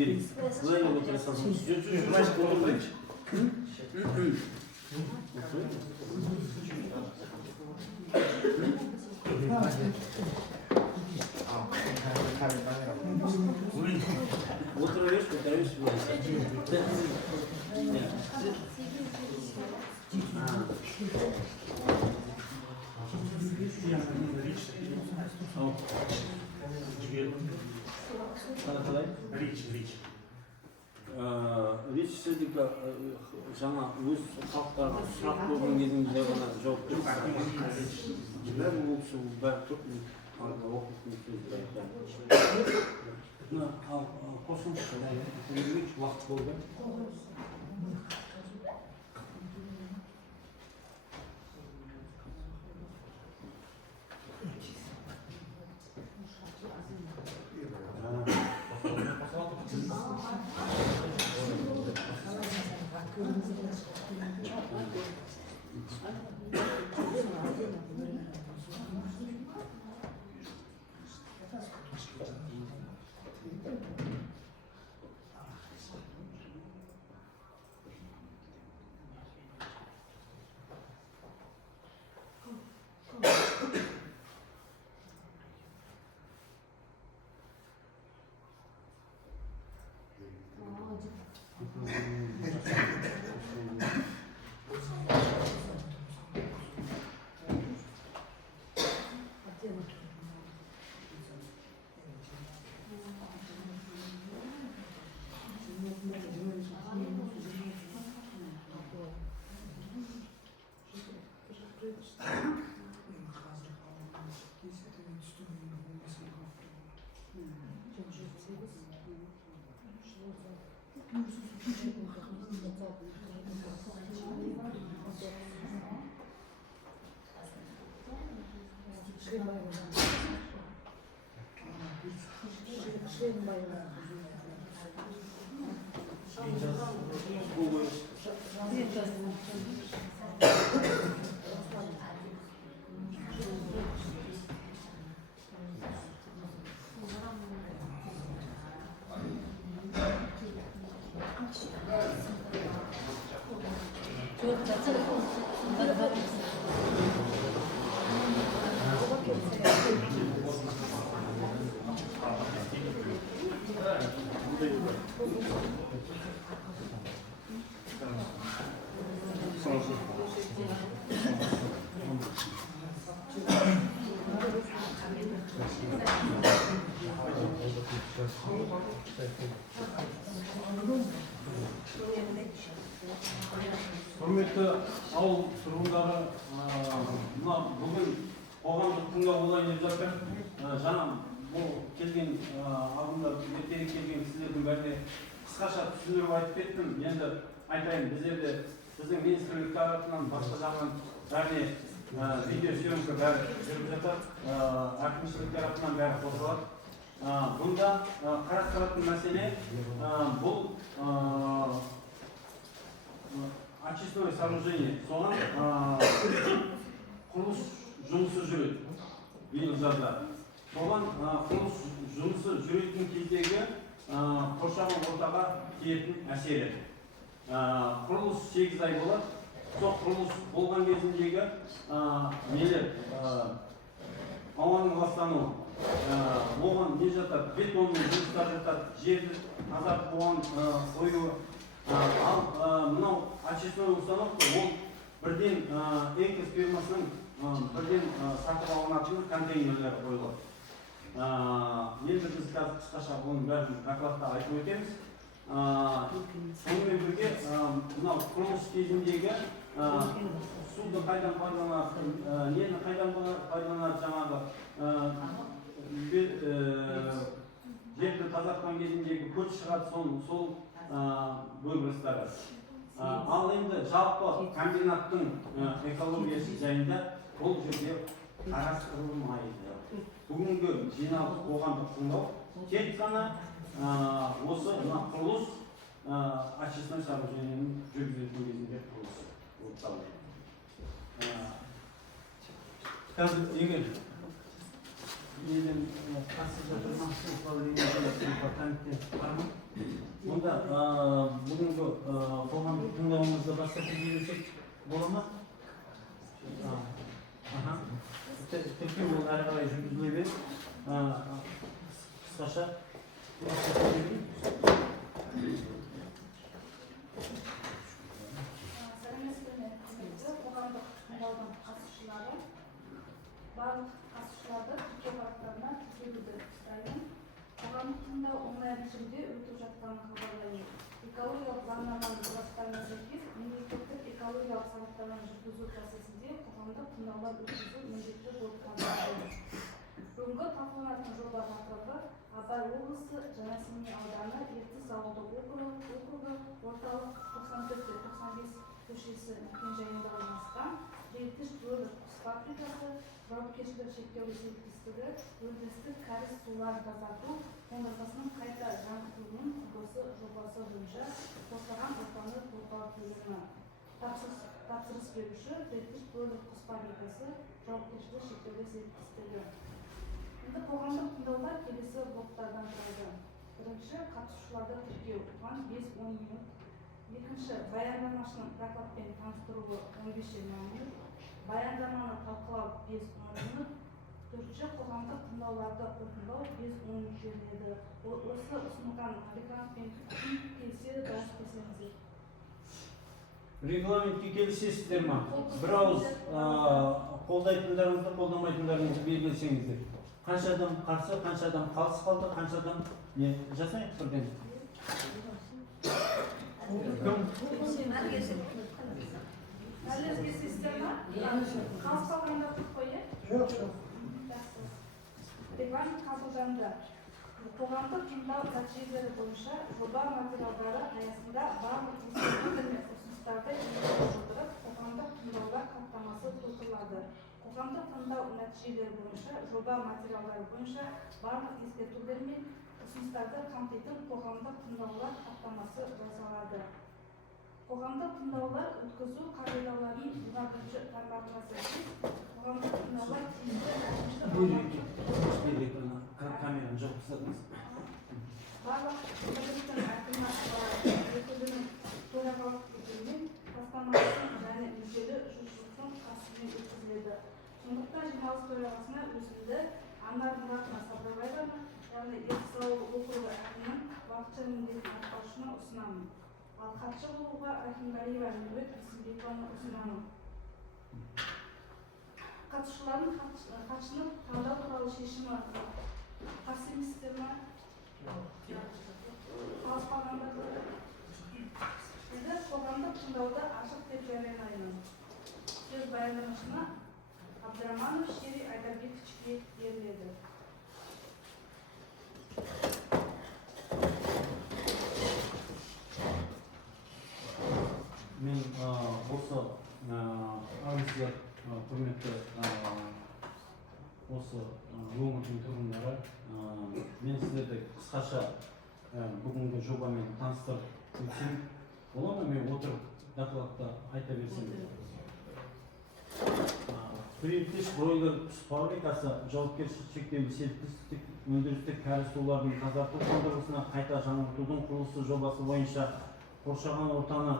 Бери. Знаем его красоту. Чуть-чуть мальчик улыбнись. Вот троешь, пытаюсь Речь все-таки жаңа өз халықтарға сұрақ қойған кезінде ғана жауап берді. Бәрі ол кісі бәрі көп оқитын сөздер айтады. Ал қосымша уақыт болды. Құрметті ауыл тұрғындары, мына бүгін қоғамдық тыңдау болайын деп жатыр. Жаңа бұл келген алдында ертең келген кісілердің бәріне қысқаша түсіндіріп айтып кеттім. Енді айтайын, біздерде біздің министрлік тарапынан басқа жағынан бәріне видео съемка бәрі жүріп жатыр. Әкімшілік тарапынан бәрі қосылады. Бұнда қарастыратын мәселе бұл очистное сооружение. Соған құрылыс жұмысы жүреді биыл жазда. Соған құрылыс жұмысы жүретін кездегі қоршаған ортаға тиетін әсері. Құрылыс 8 ай болады. Сол құрылыс болған кезіндегі нелер ауаның ластануы. Оған не жатады, бетонның жұмыстары жатады, жерді тазартып оған қою. Ал мынау очистной установка ол бірден экос фирмасының бірден сатып алынатын контейнерлер қойылады. Енді біз қазір қысқаша оның бәрін докладта айтып өтеміз. Сонымен бірге мынау құрылыс кезіндегі суды қайдан пайдаланады, нені қайдан пайдаланады, жаңағы жерді тазартқан кезіндегі көт шығады, сол выбростары. Ал енді жалпы комбинаттың экологиясы жайында бұл жерде қарастырылмайды. Бүгінгі жиналыс қоғамдық тыңдау тек қана осы құрылыс очистной сооружениенің жүргізілген кезінде құрылыс болып табылады. Қазір егер елдің қатысып жатырған департаментте бар ма? Онда бүгінгі қоғамдық тыңдауымызды бастап кетсек бола ма? Тіркеу ол әрі қарай жүргізіле береді. Қысқаша қоғамдық тыңдаудың қатысушылары барлық қатысушыларды тіркеу парақтарына тіркеуді сұраймын. Қоғамдық тыңдау онлайн режимде өтіп жатқанын хабарлаймын. Экологиялық заңнаманың талаптарына сәйкес мемлекеттік экологиялық сараптаманы жүргізу процесінде қоғамдық тыңдаулар өткізу міндетті болып табылады. Бүгінгі талқыланатын жоба тақырыбы Абай облысы, Жаңасемей ауданы, Ертіс ауылдық округі, орталық 94-95 көшесі мекен-жайында орналасқан Ертіс өндіріс құс фабрикасы, жауапкершілігі шектеулі серіктестігі өндірістік кәріз суларын тазарту қондырғысының қайта жаңғыртылуының құрылысы жобасы бойынша қоршаған ортаны қорғау бөлімі. Тапсырыс беруші Ертіс өндіріс құс фабрикасы, жауапкершілігі шектеулі серіктестігі. Енді қоғамдық тыңдаулар келесі блоктардан тұрады. Бірінші, қатысушыларды тіркеу, оған 5-10 минут. Екінші, баяндамашының докладпен таныстыруы 15-20 минут. Баяндаманы талқылау 5-10 минут. Төртінші, қоғамдық тыңдауларды қорытындылау 5-10 минут беріледі. Осы ұсынылған регламентпен келсе дауыс берсеңіздер. Регламентке келісесіздер ме? Бір ауыз қолдайтындарыңызды, қолдамайтындарыңызды белгілесеңіздер. Қанша адам қарсы, қанша адам қалыс қалды, қанша адам не жасайық бірден? Кім? Әлі келсеңіздер ме? Қалыс қалғандар көп қой, е? Жоқ. Регламент қабылданды. Қоғамдық тыңдау нәтижелері бойынша жоба материалдары аясында барлық ұсыныстарды ескере отырып, қоғамдық тыңдаулар хаттамасы толтырылады. Қоғамдық тыңдау нәтижелері бойынша жоба материалдары бойынша барлық ескертулер мен ұсыныстарды қамтитын қоғамдық тыңдаулар хаттамасы жасалады. Қоғамдық тыңдаулар өткізу қағидаларының 21 тармағына сәйкес қоғамдық тыңдаулар камераны жоқ қысадыңыз. барлық бірліктің әкімі өкілінің төрағалық етуімен бастамасының және мүшелі жұртшылықтың қатысуымен өткізіледі. Сондықтан жиналыс төрағасына өзімді Анар Мұратовна Сабырбаеваны, яғни Ертіс ауылдық округі әкімінің уақытша міндетін атқарушыны ұсынамын. Ал хатшы болуға Рахимғалиева Нұрбек Бейсенбекованы ұсынамын. Қатысушылардың хатшыны таңдау туралы шешімі қарсы еместер ме? Қалыс қалғандар бар. Енді қоғамдық тыңдауды ашық деп жариялаймын. Сөз баяндамашына Абдраманов Шери Айдарбековичке беріледі. Мен осы армысыздар, құрметті осы өңірдің тұрғындары, мен сіздерді қысқаша бүгінгі жобамен таныстырып өтсем бола ма? Мен отырып докладта айта берсем. Ертіс бройлер құс фабрикасы жауапкершілігі шектеулі серіктестік өндірістік кәріз суларын тазарту қондырғысына қайта жаңғыртудың құрылысы жобасы бойынша қоршаған ортаны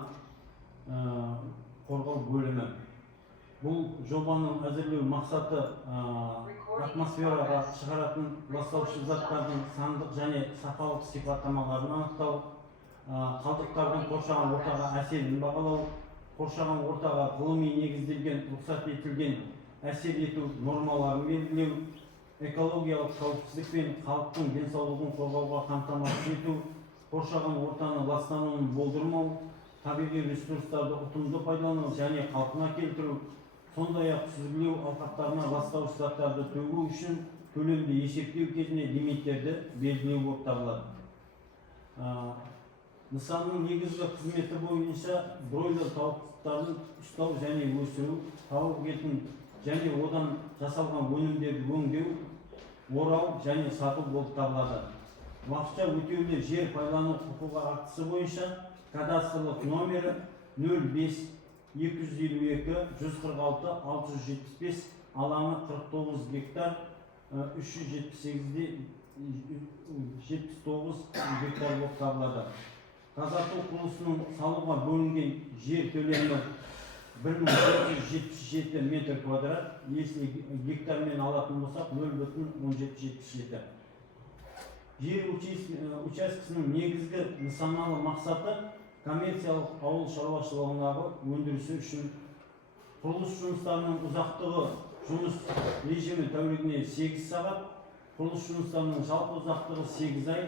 қорғау бөлімі. Бұл жобаның әзірлеу мақсаты атмосфераға шығаратын ластаушы заттардың сандық және сапалық сипаттамаларын анықтау, қалдықтардың қоршаған ортаға әсерін бағалау, қоршаған ортаға ғылыми негізделген рұқсат етілген әсер ету нормаларын белгілеу, экологиялық қауіпсіздік пен халықтың денсаулығын қорғауға қамтамасыз ету, қоршаған ортаны ластануын болдырмау, табиғи ресурстарды ұтымды пайдалану және қалпына келтіру, сондай-ақ сүзгілеу алқаптарына ластаушы заттарды төгу үшін көлемді есептеу кезінде лимиттерді белгілеу болып табылады. Нысанның негізгі қызметі бойынша бройлер тауықтарын ұстау және өсіру, тауық етін және одан жасалған өнімдерді өңдеу, орау және сату болып табылады. Уақытша өтеулі жер пайдалану құқығы актісі бойынша кадастрлық номері 05-252-146-675, алаңы 49 гектар, 378-79 гектар болып табылады. Тазарту құрылысының салуға бөлінген жер көлемі 1477 метр квадрат, если гектармен алатын болсақ 0,1777. Жер учаскесінің негізгі нысаналы мақсаты коммерциялық ауыл шаруашылығындағы өндірісі үшін құрылыс жұмыстарының ұзақтығы жұмыс режимі тәулігіне 8 сағат, құрылыс жұмыстарының жалпы ұзақтығы 8 ай,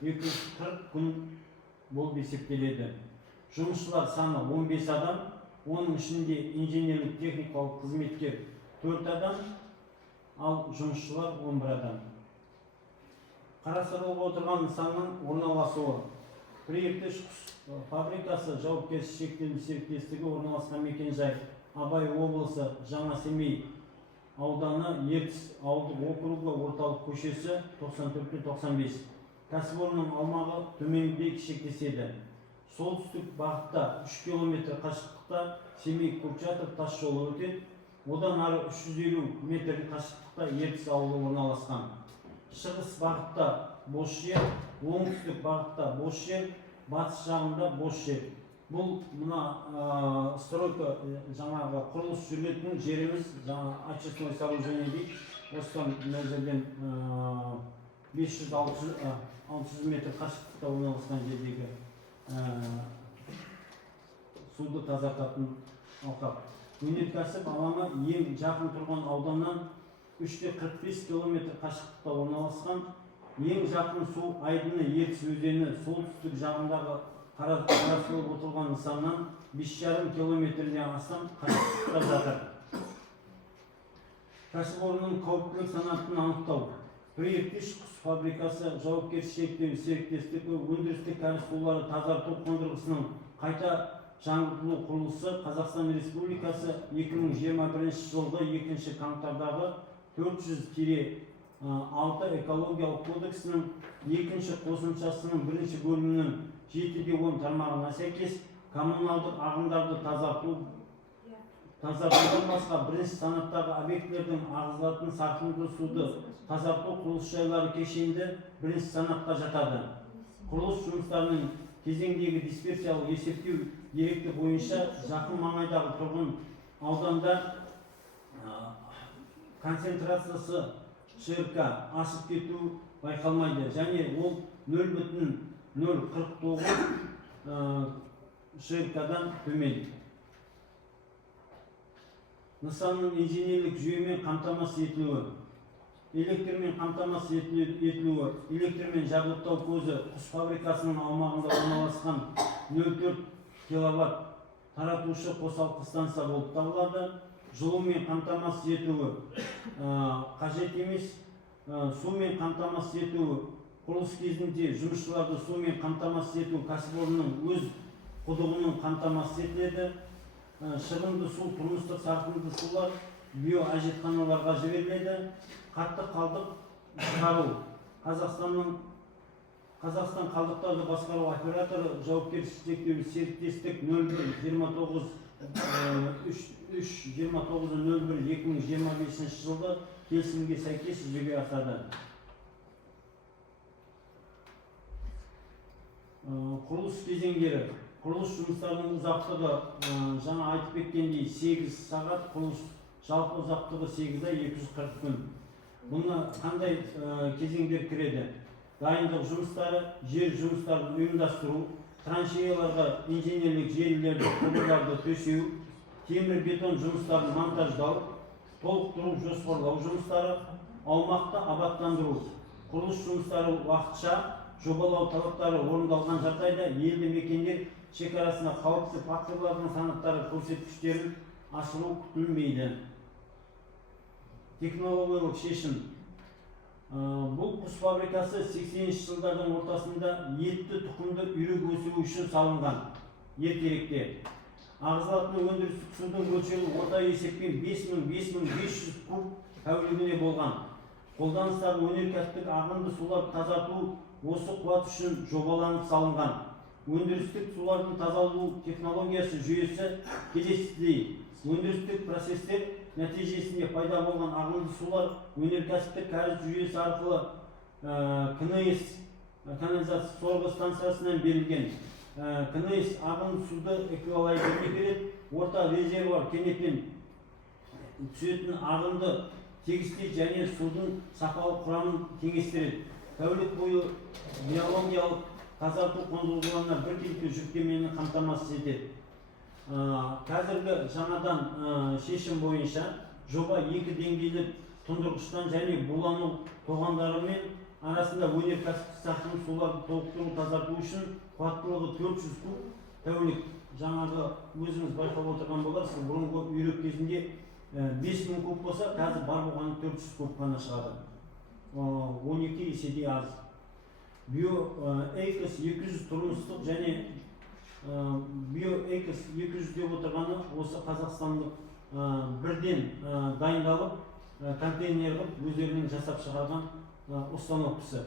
240 күн болып есептеледі. Жұмысшылар саны 15 адам, оның ішінде инженерлік техникалық қызметкер 4 адам, ал жұмысшылар 11 адам. Қарастырылып отырған нысанның орналасуы: Прииртыш құс фабрикасы жауапкершілігі шектеулі серіктестігі орналасқан мекен-жай: Абай облысы, Жаңа Семей ауданы, Ертіс ауылдық округі, орталық көшесі 94-95. Кәсіпорынның аумағы төмендегідей шектеседі: солтүстік бағытта 3 км қашықтықта Семей Курчатов тас жолы өтеді, одан ары 350 метр қашықтықта Ертіс ауылы орналасқан. Шығыс бағытта бос жер, оңтүстік бағытта бос жер, батыс жағында бос жер. Бұл мына стройка жаңағы құрылыс жүретін жеріміз, очистной сооружение дейді. Осыдан мына жерден 500-600 метр қашықтықта орналасқан жердегі суды тазартатын алқап. Өнеркәсіп алаңы ең жақын тұрған ауданнан 345 км қашықтықта орналасқан. Ең жақын су айдыны Ертіс өзені солтүстік жағындағы қарастырылып отырған нысаннан 5,5 км-ден астам қашықтықта жатыр. Кәсіпорынның қауіптілік санатын анықтау: Прииртыш құс фабрикасы жауапкершілігі шектеулі серіктестігі өндірістік кәріз сулары тазарту қондырғысының қайта жаңғыртылу құрылысы Қазақстан Республикасы 2021 жылғы 2 қаңтардағы 400-6 экологиялық кодексінің 2 қосымшасының 1 бөлімінің 7-10 тармағына сәйкес коммуналдық ағындарды тазартудан басқа бірінші санаттағы объектілердің ағызылатын сарқынды суды тазарту құрылыс жайлары кешенді бірінші санатқа жатады. Құрылыс жұмыстарының кезеңдегі дисперсиялық есептеу деректі бойынша жақын маңайдағы тұрғын ауданда концентрациясы ШРК асып кету байқалмайды, және ол 0,049 ШРК-дан төмен. Нысанның инженерлік жүйемен қамтамасыз етілуі: электрмен қамтамасыз етілуі, электрмен жабдықтау көзі құс фабрикасының аумағында орналасқан 0,4 кВт таратушы қосалқы станция болып табылады. Жылумен қамтамасыз етуі қажет емес. Сумен қамтамасыз етуі: құрылыс кезінде жұмысшыларды сумен қамтамасыз ету кәсіпорынның өз құдығының қамтамасыз етіледі. Шығынды су, тұрмыстық сарқынды сулар биоәжетханаларға жіберіледі. Қатты қалдық шығару: Қазақстан қалдықтарды басқару операторы жауапкершілігі шектеулі серіктестік 03-29/01-2025 жылғы келісімге сәйкес жүзеге асады. Құрылыс кезеңдері: құрылыс жұмыстарының ұзақтығы жаңа айтып кеткендей 8 сағат, құрылыс жалпы ұзақтығы 8 ай 240 күн. Бұны қандай кезеңдер кіреді? Дайындық жұмыстары, жер жұмыстарын ұйымдастыру, траншеяларға инженерлік желілерді, құбырларды төсеу, темір бетон жұмыстарын монтаждау, толықтыру, жоспарлау жұмыстары, аумақты абаттандыру, құрылыс жұмыстары уақытша, жобалау талаптары орындалған жағдайда елді мекендер шекарасына қауіпті факторлардың санаттары көрсеткіштерін ашылу күтілмейді. Технологиялық шешім. Бұл құс фабрикасы 80-ші жылдардың ортасында етті тұқымды үйрек өсіру үшін салынған. Ертеректе ағызылатын өндірістік судың мөлшері орта есеппен 5500 куб тәулігіне болған. Қолданыстағы өнеркәсіптік ағынды сулар тазарту осы қуат үшін жобаланып салынған. Өндірістік сулардың тазалу технологиясы жүйесі келесідей. Өндірістік процестер нәтижесінде пайда болған ағынды сулар өнеркәсіптік кәріз жүйесі арқылы КНС канализация сорғы станциясынан берілген. КНС ағынды суды эквивалентіне береді. Орта резервуар кенеттен түсетін ағынды тегістей және судың сапалы құрамын теңестіреді. Тәулік бойы биологиялық тазарту қондырғыларына біркелкі жүктемені қамтамасыз етеді. Қазіргі жаңадан шешім бойынша жоба 2 деңгейлі тұндырғыштан және булану тоғандарымен арасында өнеркәсіптік сақтың суларды толықтыру тазарту үшін қуаттылығы 400 куб тәулік. Жаңағы өзіңіз байқап отырған боларсыз, бұрынғы үйрек кезінде 5000 куб болса, қазір бар болғаны 400 куб қана шығады. 12 еседей аз. Биоэйкос 200 тұрмыстық және Биоэйкос 200 деп отырғаны осы қазақстандық бірден дайындалып контейнер қылып өздерінің жасап шығарған установкасы.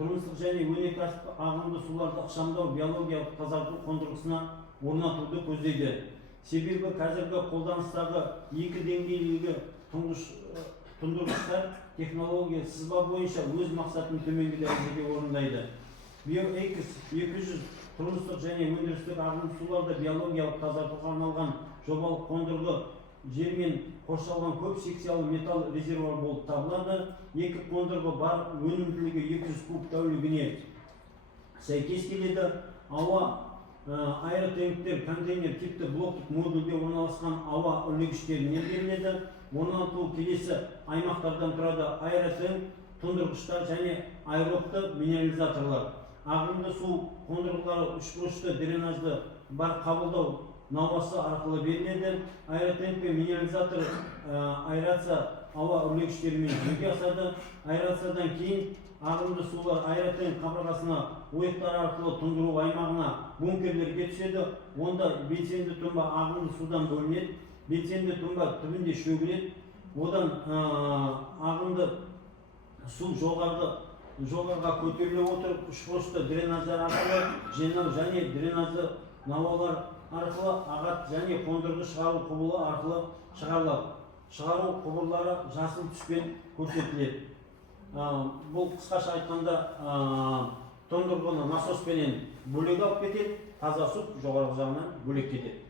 Тұрмыстық және өнеркәсіптік ағынды суларды ықшамдау биологиялық тазарту қондырғысына орнатуды көздейді. Себебі қазіргі қолданыстағы 2 деңгейлі тұндырғыштар технология сызба бойынша өз мақсатын төменгі дәрежеде орындайды. Биоэйкос 200 тұрмыстық және өндірістік ағынды суларды биологиялық тазартуға арналған жобалық қондырғы жермен қоршалған көп секциялы металл резервуар болып табылады. 2 қондырғы бар, өнімділігі 200 куб тәулігіне сәйкес келеді. Ауа аэротенктер контейнер типті блоктық модульде орналасқан ауа үрлегіштеріне беріледі. Орнату келесі аймақтардан тұрады: аэротенк, тұндырғыштар және аэробты минерализаторлар. Ағынды су қондырғылары үшбұрышты дренажды бар қабылдау науасы арқылы беріледі. Аэротенк пен минерализатор аэрация ауа үрлегіштерімен жүзеге асады. Аэрациядан кейін ағынды сулар аэротенк қабырғасына ойықтар арқылы тұндыру аймағына бункерлерге түседі. Онда белсенді тұнба ағынды судан бөлінеді. Белсенді тұнба түбінде шөгіледі. Одан ағынды су жоғарыға көтеріле отырып үшбұрышты дренаждар арқылы жинау және дренажды науалар арқылы ағат және қондырғы шығару құбылы арқылы шығарылады. Шығару құбырлары жасыл түспен көрсетіледі. Бұл қысқаша айтқанда тұндырғыны насоспенен бөлек алып кетеді, таза су жоғарғы жағынан бөлек кетеді.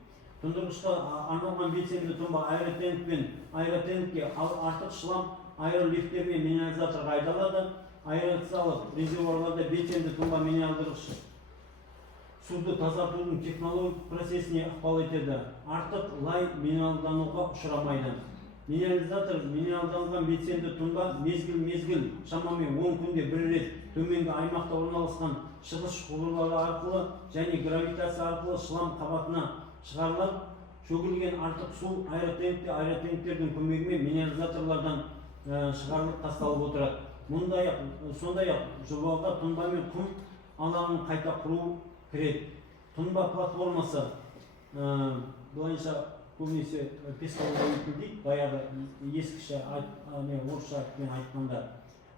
Тұндырғышқа арналған белсенді тұнба аэротенк пен аэротенкке артық шлам аэролифтер мен минерализаторға айдалады. Аэрациялық резервуарларда белсенді тұнба минералдырғыш суды тазартудың технологиялық процесіне ықпал етеді. Артық лай минералдануға ұшырамайды. Минерализатор минералданған белсенді тұнба мезгіл шамамен 10 күнде бір рет төменгі аймақта орналасқан шығыс құбырлары арқылы және гравитация арқылы шлам қабатына шығарылады. Шөгілген артық су аэротенктердің көмегімен минерализаторлардан шығарылып тасталып отырады. Сондай-ақ жобаға тұнба мен құм алаңын қайта құру кіреді. Тұнба платформасы былайша көбінесе песковый дейді, баяғы ескіше орысша айтқанда.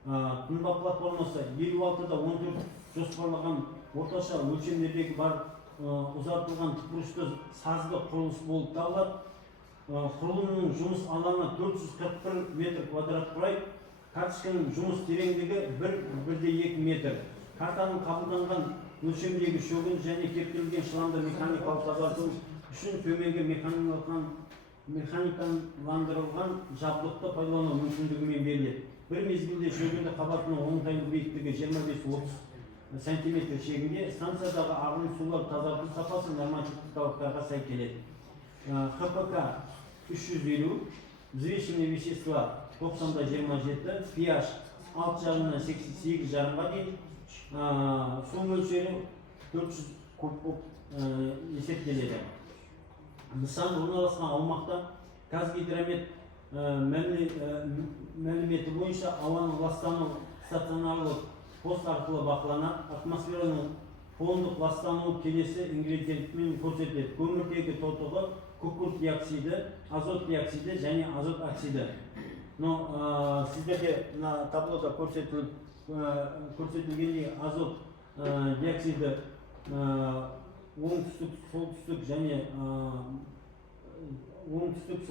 Тұнба платформасы 56-да 14 жоспарлаған орташа өлшемдердегі бар ұзартылған тікбұрышты сазды құрылыс болып табылады. Құрылымның жұмыс алаңы 441 метр квадрат құрайды. Карточканың жұмыс тереңдігі 1,2 метр. Картаның қабылданған өлшемдегі шөгін және кептірілген шламды механикалық тазарту үшін төменгі механикаландырылған жабдықты пайдалану мүмкіндігімен беріледі. bir mezгилде шөгінді қабатының оңтайлы биіктігі 25-30 см шегінде, станциядағы ағын сулар тазарту сапасы нормативтік талаптарға сай келеді. ХПК 350, взвешенные вещества 90-27, pH 6,5-8 жарымға дейін, су мөлшері 400 куб есептеледі. Нысан орналасқан аумақта Қазгидромет мәліметі бойынша ауаның ластану стационарлық пост арқылы бақыланады. Атмосфераның фондық ластануы келесі ингредиентпен көрсетіледі: көміртегі тотығы, күкірт диоксиді, азот диоксиді және азот оксиді. Но сіздерге мына таблода көрсетілгендей азот диоксиді оңтүстік,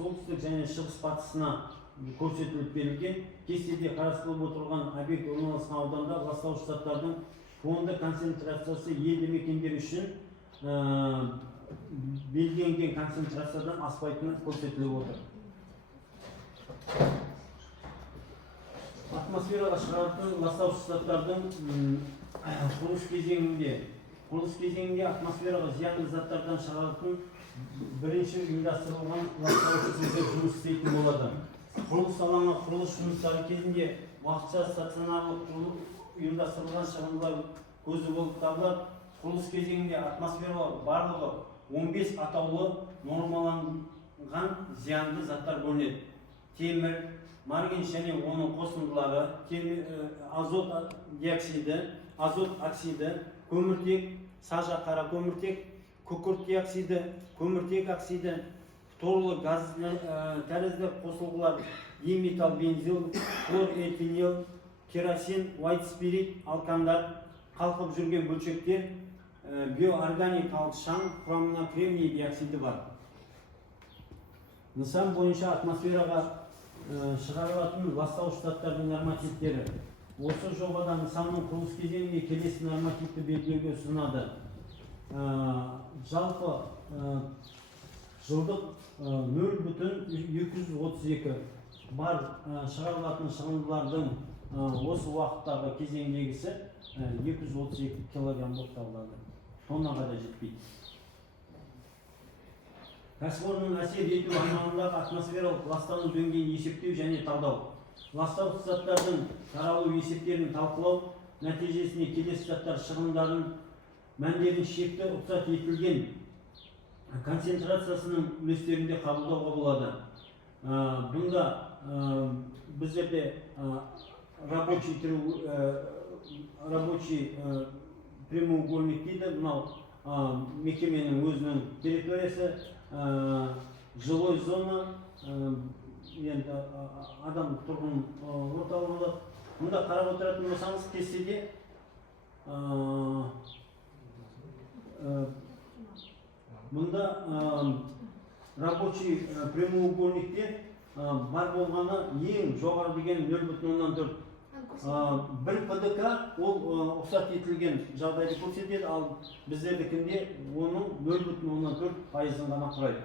солтүстік және шығыс батысына көрсетіліп берілген. Кестеде қарастырылып отырған объект орналасқан ауданда ластауыш заттардың фонды концентрациясы елді мекендер үшін белгіленген концентрациядан аспайтыны көрсетіліп отыр. Атмосфераға шығаратын ластауыш заттардың құрылыс кезеңінде атмосфераға зиянды заттардан шығаратын бірінші ұйымдастырылған ластауыш көздер жұмыс істейтін болады. Құрылыс алаңы құрылыс жұмыстары кезінде уақытша стационарлық ұйымдастырылған шығындылар көзі болып табылады. Құрылыс кезеңінде атмосфераға барлығы 15 атаулы нормаланған зиянды заттар бөлінеді: темір, марганец және оның қосындылары, азот диоксиді, азот оксиді, көміртек, сажа қара көміртек, күкірт диоксиді, көміртек оксиді, фторлы газ тәрізді қосылғылар, диметал бензил, хлорэтинил, керосин, white спирит, алкандар, қалқып жүрген бөлшектер, биоорганикалық шаң, құрамына кремний диоксиді бар. Нысан бойынша атмосфераға шығарылатын ластауыш заттардың нормативтері. Осы жобада нысанның құрылыс кезеңінде келесі нормативті белгілеуге ұсынады. Жалпы жылдық 0,232 бар шығарылатын шығындылардың осы уақыттағы кезеңдегісі 232 килограмм болып табылады. Тоннаға да жетпейді. Кәсіпорынның әсер ету аймағындағы атмосфералық ластану деңгейін есептеу және талдау. Ластауыш заттардың таралу есептерін талқылау нәтижесінде келесі заттар шығындарын мәндерін шекті рұқсат етілген концентрациясының үлестерінде қабылдауға болады. Бұнда біздерде рабочий прямоугольник дейді. Мынау мекеменің өзінің территориясы, жилой зона, енді адам тұрғын орталығы. Мұнда қарап отыратын болсаңыз, кестеде мұнда рабочий прямоугольникте бар болғаны ең жоғары деген 0,4. Бір ПДК ол рұқсат етілген жағдайды көрсетеді, ал біздердікінде оның 0,4% ғана құрайды.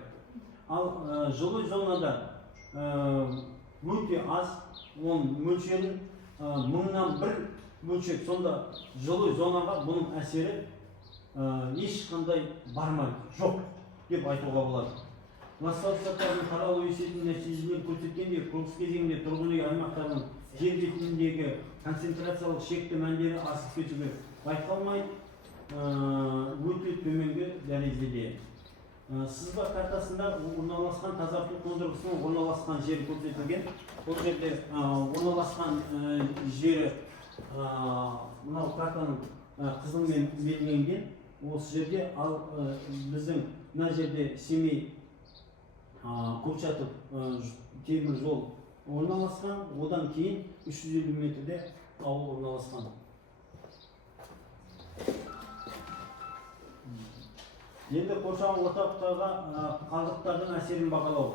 Ал жилой зонада өте аз, оның мөлшері 1000-1 бөлшек. Сонда жилой зонаға бұның әсері ешқандай бармайды, жоқ деп айтуға болады. Ластауыш заттардың таралу есебінің нәтижелері көрсеткендей, құрылыс кезеңінде тұрғын үй аймақтарының жер бетіндегі концентрациялық шекті мәндері асып кетуге байқалмайды, өте төменгі дәрежеде. Сызба картасында орналасқан тазарту қондырғысының орналасқан жері көрсетілген. Бұл жерде орналасқан жері мынау картаның қызылмен белгіленген. Осы жерде, ал біздің мына жерде Семей Курчатов темір жол орналасқан, одан кейін 350 метрде ауыл орналасқан. Енді қоршаған орталықтағы қалдықтардың әсерін бағалау.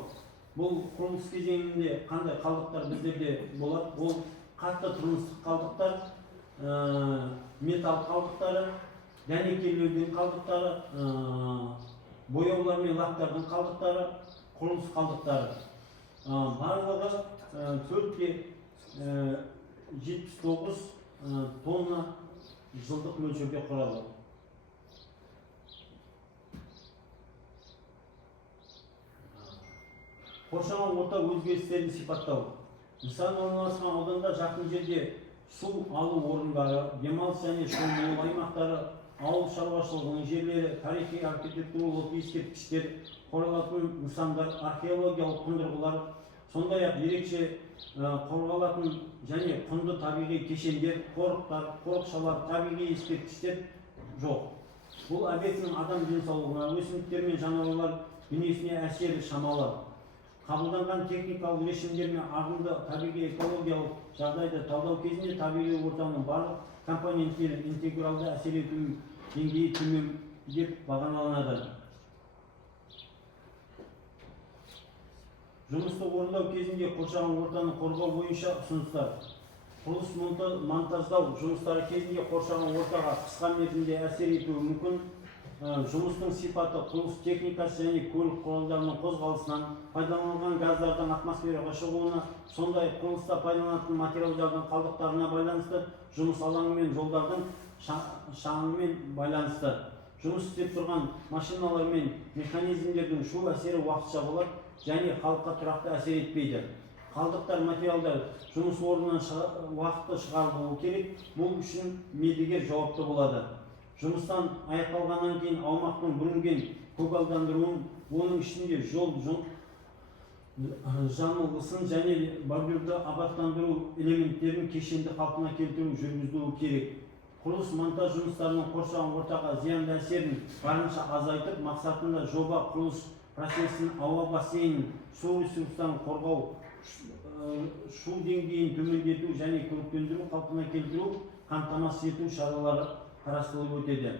Бұл құрылыс кезеңінде қандай қалдықтар біздерде болады? Ол қатты тұрмыстық қалдықтар, металл қалдықтары, дәнекерлеудің қалдықтары, бояулар мен лактардың қалдықтары, құрылыс қалдықтары. Барлығы 4 79 тонна жылдық мөлшерде құрады. Қоршаған орта өзгерістерін сипаттау. Нысан орналасқан ауданда жақын жерде су алу орындары, демалыс және шомылу аймақтары, ауыл шаруашылығының жерлері, тарихи архитектуралық ескерткіштер, қорғалатын нысандар, археологиялық қондырғылар, сондай-ақ ерекше қорғалатын және құнды табиғи кешендер, қорықтар, қорықшалар, табиғи ескерткіштер жоқ. Бұл объектінің адам денсаулығына, өсімдіктер мен жануарлар дүниесіне әсері шамалы. Қабылданған техникалық шешімдер мен ағымды табиғи экологиялық жағдайды талдау кезінде табиғи ортаның барлық компоненттері интегралды әсер ету деңгейі төмен деп бағаланады. Жұмысты орындау кезінде қоршаған ортаны қорғау бойынша ұсыныстар. Құрылыс монтаждау жұмыстары кезінде қоршаған ортаға қысқа мерзімде әсер етуі мүмкін. Жұмыстың сипаты құрылыс техникасы және көлік құралдарының қозғалысынан, пайдаланылған газдардың атмосфераға шығуына, сондай құрылыста пайдаланылатын материалдардың қалдықтарына байланысты, жұмыс алаңы мен жолдардың шаңымен байланысты. Жұмыс істеп тұрған машиналар мен механизмдердің шу әсері уақытша болады және халыққа тұрақты әсер етпейді. Қалдықтар материалдар жұмыс орнынан уақытты шығарылуы керек, бұл үшін мердігер жауапты болады. Жұмыстан аяқталғаннан кейін аумақтың бүлінген көгалдандыруын, оның ішінде жол жанылғысын және бордюрды абаттандыру элементтерін кешенді қалпына келтіру жүргізілуі керек. Құрылыс монтаж жұмыстарының қоршаған ортаға зиянды әсерін барынша азайтып, мақсатында жоба құрылыс процесін, ауа бассейнін, су ресурстарын қорғау, шу деңгейін төмендету және көріктендіру қалпына келтіру қамтамасыз ету шаралары қарастырылып өтеді.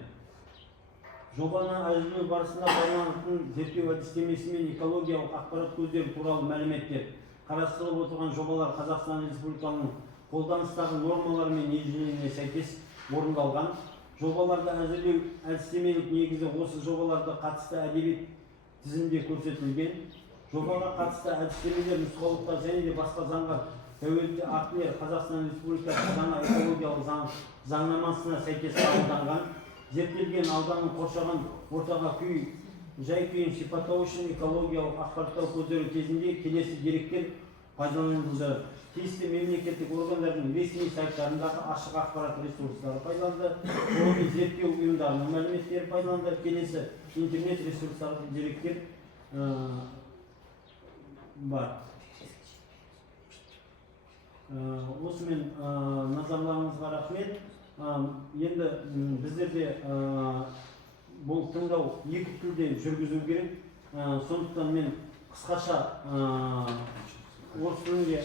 Жобаны әзірлеу барысында пайдаланылатын зерттеу әдістемесі мен экологиялық ақпарат көздері туралы мәліметтер. Қарастырылып отырған жобалар Қазақстан Республикасының қолданыстағы нормалары мен ережелеріне сәйкес орындалған. Жобаларды әзірлеу әдістемелік негізі осы жобаларды қатысты әдебиет тізімде көрсетілген. Жобаға қатысты әдістемелер, нұсқаулықтар және де басқа заңға тәуелді актілер Қазақстан Республикасы жаңа экологиялық заңнамасына сәйкес қабылданған. Зерттелген ауданның қоршаған ортаға жай-күйін сипаттау үшін экологиялық ақпараттау көздері кезінде келесі деректер пайдаланылды. Тиісті мемлекеттік органдардың ресми сайттарындағы ашық ақпарат ресурстары пайдаланды. Ғылыми зерттеу ұйымдарының мәліметтері пайдаланды. Келесі интернет ресурстары деректер бар. Осымен назарларыңызға рахмет. Енді біздерде бұл тыңдау екі тілде жүргізу керек. Сондықтан мен қысқаша орыс тілінде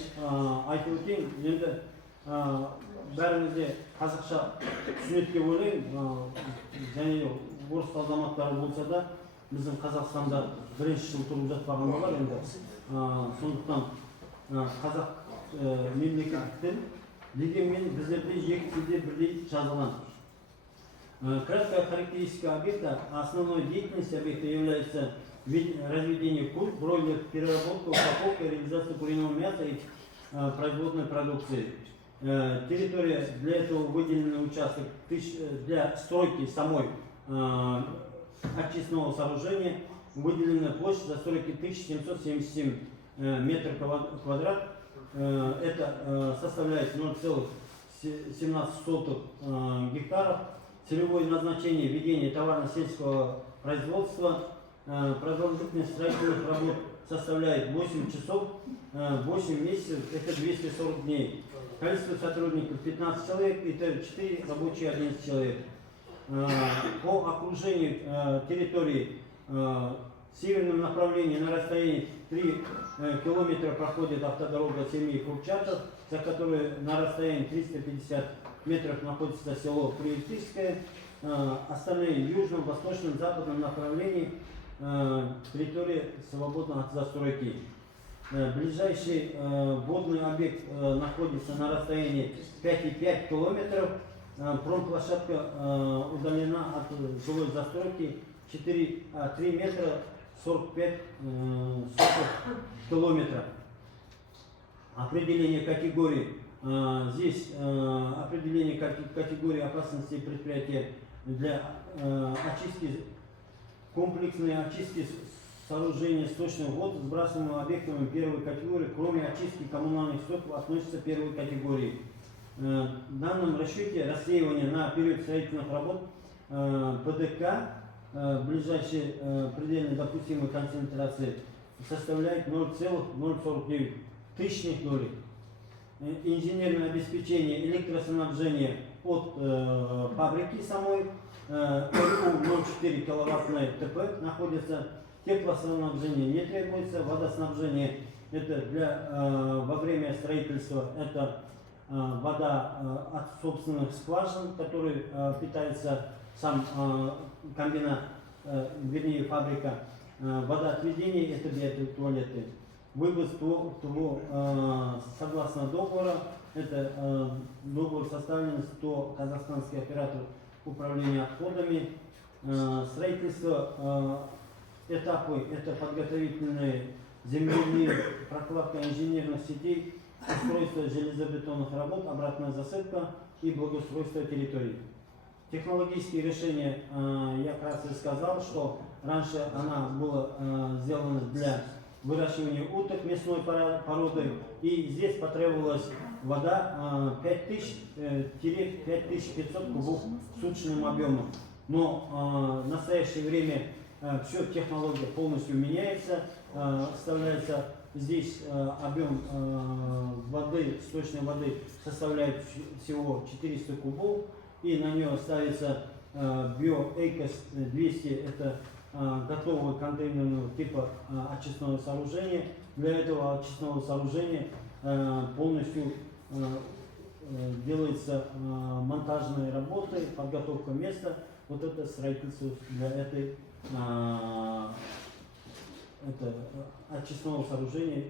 айтып өтейін. Енді бәріңізде қазақша түсінеді деп ойлаймын. Және орыс азаматтары болса да біздің Қазақстанда бірінші жыл тұрып жатпаған болар енді. Сондықтан қазақ мемлекеттік тіл, дегенмен біздерде екі тілде бірдей жазылған. Краткая характеристика объекта. Основной деятельностью объекта является разведение кур, бройлер, переработка, упаковка, реализация куриного мяса и производной продукции. Территория для этого выделенный участок для стройки самой очистного сооружения. Выделенная площадь застройки 1777 метров квадрат. Это составляет 0,17 гектаров. Целевое назначение ведения товарно-сельского производства. Продолжительность строительных работ составляет 8 часов, 8 месяцев, это 240 дней. Количество сотрудников 15 человек, это 4 рабочие 11 человек. По окружению территории в северном направлении на расстоянии 3 километра проходит автодорога семьи Курчатов, за которой на расстоянии 350 метров находится село Приютское. Остальные в южном, восточном, западном направлении территория свободна от застройки. Ближайший водный объект находится на расстоянии 5,5 километров. Промплощадка удалена от жилой застройки 3 метра 45 километра. Определение категории Здесь определение категории опасности предприятия для очистки, комплексной очистки сооружения сточных вод, сбрасываемым объектами первой категории, кроме очистки коммунальных стоков, относятся к первой категории. В данном расчете рассеивание на период строительных работ ПДК ближайшей предельно допустимой концентрации составляет 0,049 тысячных доли. Инженерное обеспечение электроснабжения от фабрики самой РУ 0,4 киловаттной ТП находится. Теплоснабжение не требуется. Водоснабжение это во время строительства это вода от собственных скважин, который питается сам комбинат, вернее фабрика. Водоотведение это биотуалеты. Вывоз ТВО согласно договора, это договор составлен ТО Казахстанский оператор управления отходами. Строительство этапы это подготовительные земляные, прокладка инженерных сетей, устройство железобетонных работ, обратная засыпка и благоустройство территории. Технологические решения, я вкратце сказал, что раньше она была сделана для выращивания уток мясной породы, и здесь потребовалась вода 5000-5500 кубов суточным объемом. Но в настоящее время все технология полностью меняется, вставляется здесь объем воды, сточной воды составляет всего 400 кубов, и на нее ставится BioEkos 200, это готовое контейнерного типа очистного сооружения. Для этого очистного сооружения полностью делается монтажные работы, подготовка места. Вот это строительство для этой очистного сооружения,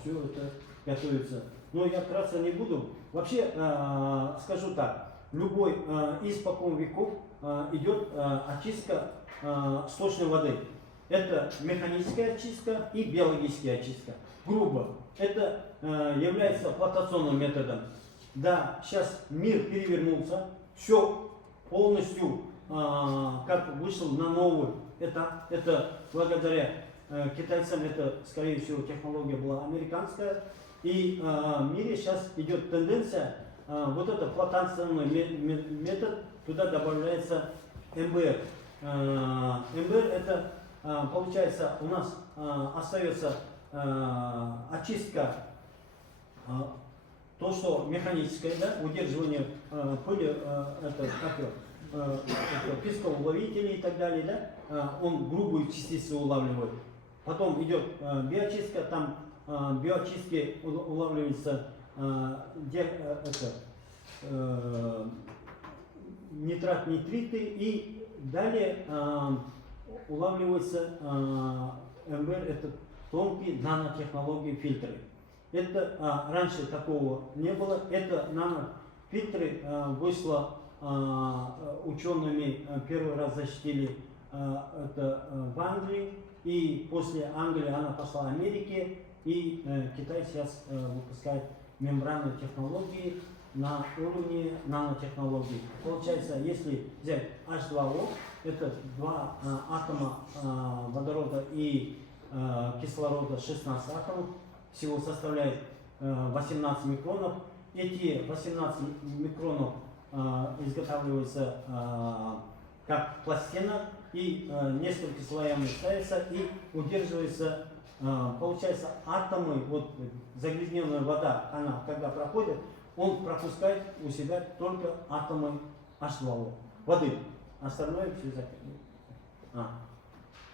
все это готовится. Но я вкратце не буду. Вообще скажу так, любой испокон веков идет очистка сточной воды. Это механическая очистка и биологическая очистка. Грубо. Это является флотационным методом. Да, сейчас мир перевернулся, все полностью как вышел на новый этап. Это благодаря китайцам, это скорее всего технология была американская. И в мире сейчас идет тенденция, вот это флотационный метод, туда добавляется МБР. МБР это получается у нас остается очистка, то что механическое, да, удерживание пыли, это пескоуловители и так далее, да, он грубую частицу улавливает. Потом идет биочистка, там биочистки улавливается нитрат, нитриты, и далее улавливается МБР, это тонкие нанотехнологии фильтры. Это раньше такого не было. Это нанофильтры вышло учеными, первый раз защитили это в Англии, и после Англии она пошла в Америке, и Китай сейчас выпускает мембранные технологии на уровне нанотехнологий. Получается, если взять H2O, это два атома водорода и кислорода, 16 атомов, всего составляет 18 микронов. Эти 18 микронов изготавливаются как пластина, и несколько слоями ставится и удерживается. Получается, атомы, вот загрязненная вода, она когда проходит, он пропускает у себя только атомы H2O, воды. Остальное все закрыто.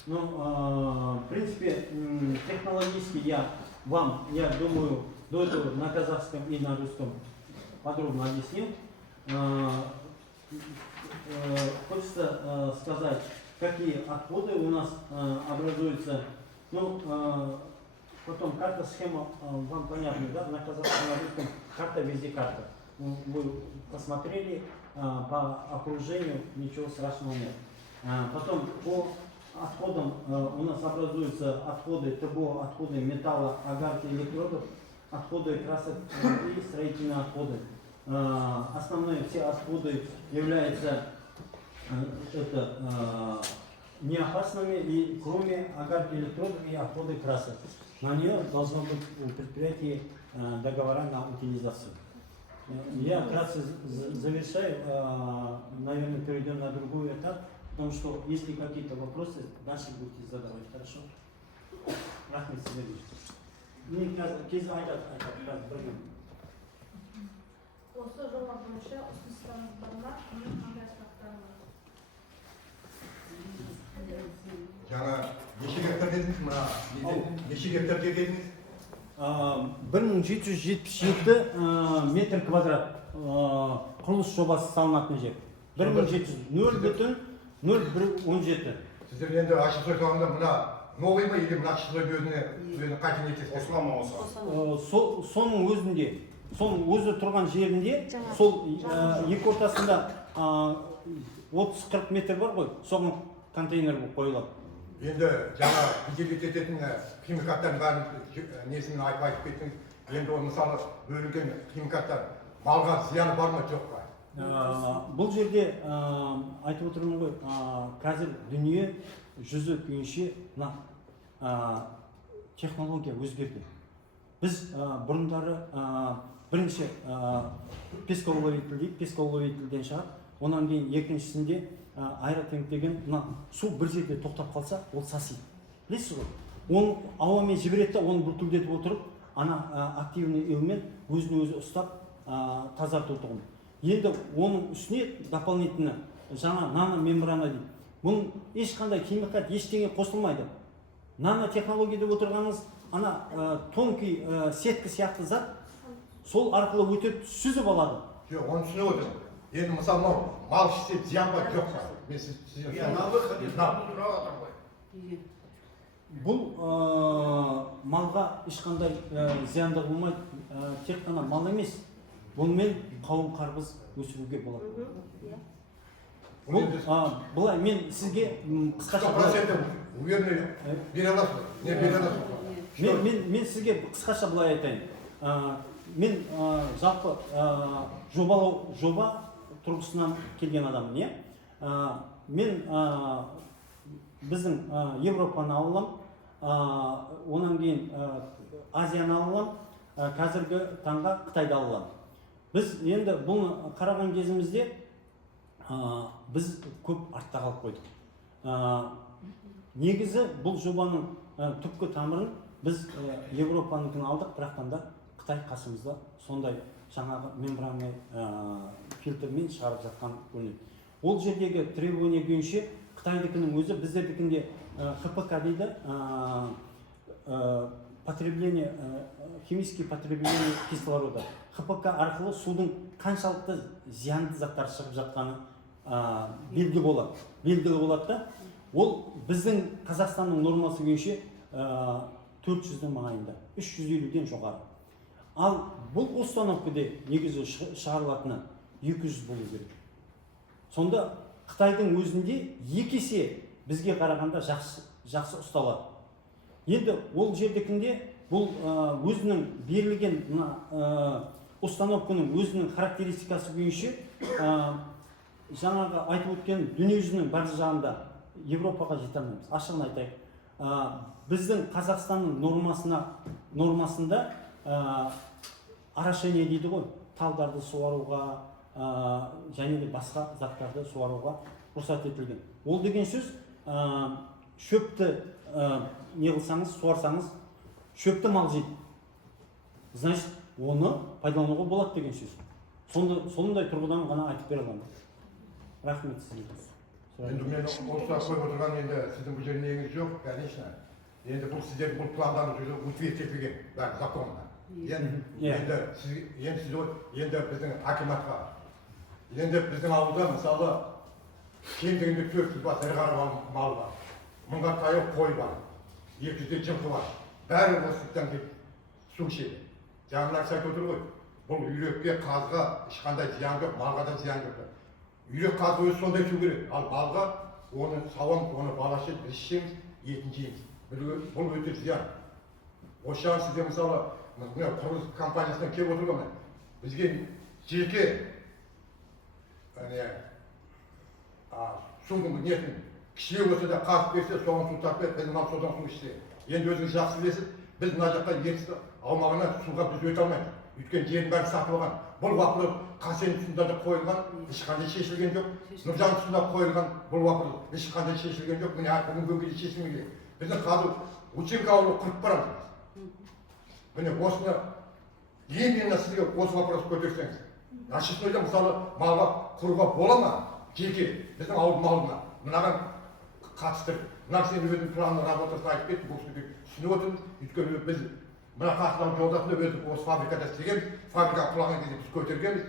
В принципе, технологически я думаю, до этого на казахском и на русском подробно объяснил. Хочется сказать, какие отходы у нас образуются. Потом карта, схема вам понятна, да? На казахском, на русском карта, везде карта. Вы посмотрели по окружению, ничего страшного нет. Потом по отходам у нас образуются отходы ТБО, отходы металла, огарки, электродов. отходы красок и строительные отходы. Основные все отходы являются не опасными, и кроме огарки электродов и отходы красок. На нее должно быть у предприятия договора на утилизацию. Я вкратце завершаю, наверное, перейдем на другой этап, потому что если какие-то вопросы, дальше будете задавать, хорошо? Рахмет сіздерге. Кез айтады, бірге. Осы жоба бойынша ұсыныстарыңыздар бар, менің қандай сұрақтарым бар? Жаңа неше гектар дедіңіз, мына неше гектар жер дедіңіз? 1777 метр квадрат құрылыс жобасы салынатын жер. 0,0117. Сіздер енді ашық сөз алғанда мына новый ма или мына ашық сөз өзіне қайтын етесіздер? Осылан ма осы? Соның өзінде, соның өзі тұрған жерінде, сол екі ортасында 30-40 метр бар ғой, соған контейнер қойылады. Енді жаңа беделет ететін химикаттардың бәрін несімен айтып кеттіңіз. Енді ол мысалы бөлінген химикаттар малға зияны бар ма жоқ па? Бұл жерде айтып отырмын ғой, қазір дүние жүзі күйінше технология өзгерді. Біз бұрындары бірінші пескоуловительден шығады, онан кейін екіншісінде аэротенк деген су бір жерде тоқтап қалса, ол сасиды. Білесіз ғой? Оны ауамен жібереді, оны бүлкілдетіп отырып, активный элемент өзін өзі ұстап тазарту тұғын. Енді оның үстіне дополнительно жаңа наномембрана дейді. Бұның ешқандай химикат, ештеңе қосылмайды. Нанотехнология деп отырғаныңыз, тонкий сетка сияқты зат, сол арқылы өтіп сүзіп алады. Жоқ, оны түсініп отырмын. Енді мысалы мал ішсе зиян бар жоқ па? Бұл малға ешқандай зиянды болмайды, тек қана мал емес, бұнымен қауын қарбыз өсіруге болады. Бұлай, мен сізге қысқаша мен сізге қысқаша бұлай айтайын. Мен жалпы жоба тұрғысынан келген адаммын, не? Мен біздің Европаны алылам, онан кейін Азияны алылам, қазіргі таңға Қытайды алылам. Біз енді бұны қараған кезімізде біз көп артта қалып қойдық. Негізі бұл жобаның түпкі тамырын біз Европаныкін алдық, бірақтан да Қытай қасымызда сондай жаңағы мембранный фильтрмен шығарып жатқан көрінеді. Ол жердегі требование күйінше Қытайдікінің өзі біздердікінде ХПК дейді, потребление, химический потребление кислорода. ХПК арқылы судың қаншалықты зиянды заттар шығып жатқаны белгілі болады да. Ол біздің Қазақстанның нормасы күйінше 400-ден маңайында, 350-ден жоғары. Ал бұл установкаде негізі шығарылатыны 200 болу керек. Сонда Қытайдың өзінде екесе бізге қарағанда жақсы ұсталады. Енді ол жердекінде бұл өзінің берілген установканың өзінің характеристикасы күйінше жаңағы айтып өткен дүниежүзінің бар жағында Европаға жете алмаймыз. Ашығын айтайық. Біздің Қазақстанның нормасында арашение дейді ғой, талдарды суаруға, және де басқа заттарды суаруға рұқсат етілген. Ол деген сөз, шөпті не қылсаңыз, суарсаңыз, шөпті мал жейді. Значит, оны пайдалануға болады деген сөз. Сондай тұрғыдан ғана айтып бере аламын. Рахмет сізге. Енді мен осы қойып отырған енді сіздің бұл жерде неңіз жоқ, конечно. Енді бұл сіздер бұл пландарын жүзі утвердетілген законда. Енді біздің акиматқа, енді біздің ауылда мысалы кемдігінде 400 бас ірі қара мал бар, 1000-ға таяу қой бар, 200-де жылқы бар. Бәрі осыдан келіп су ішеді. Жаңағы айтып отыр ғой, бұл үйрекке, қазға ешқандай зиян жоқ, малға да зиян жоқ. Үйрек қазы өзі сондай су керек, ал малға оны сауам, оны балашы біз ішеміз, етін жейміз. Бұл өте зиян. Осы жағын сізде мысалы мына құрылыс компаниясынан келіп отырған бізге жеке судың нетін кіші болса да қазып берсе соған су тартпай біз мынау содан су ішсе. Енді өзіңіз жақсы білесіз, біз мына жақта ертіс аумағына суға біз өте алмаймыз. Өйткені жердің бәрін сатып алған. Бұл вопрос Қасен тұсында да қойылған, ешқандай шешілген жоқ. Нұржан тұсында қойылған бұл вопрос ешқандай шешілген жоқ. Міне бүгінгі күнге шешілмей келеді. Біздің қазір Ученко ауылы құрып барамыз. Міне осыны именно сізге осы вопрос көтерсеңіз. Нашесойда мысалы малға құруға бола ма? Жеке біздің ауыл малына мынаған қатыстырып, мына сен өзің планды работасын айтып кетті, бұл кісіге түсініп отырмыз. Өйткені біз мына тасыған жолдасында өзі осы фабрикада істегенбіз, фабрика құлаған кезде біз көтергенбіз.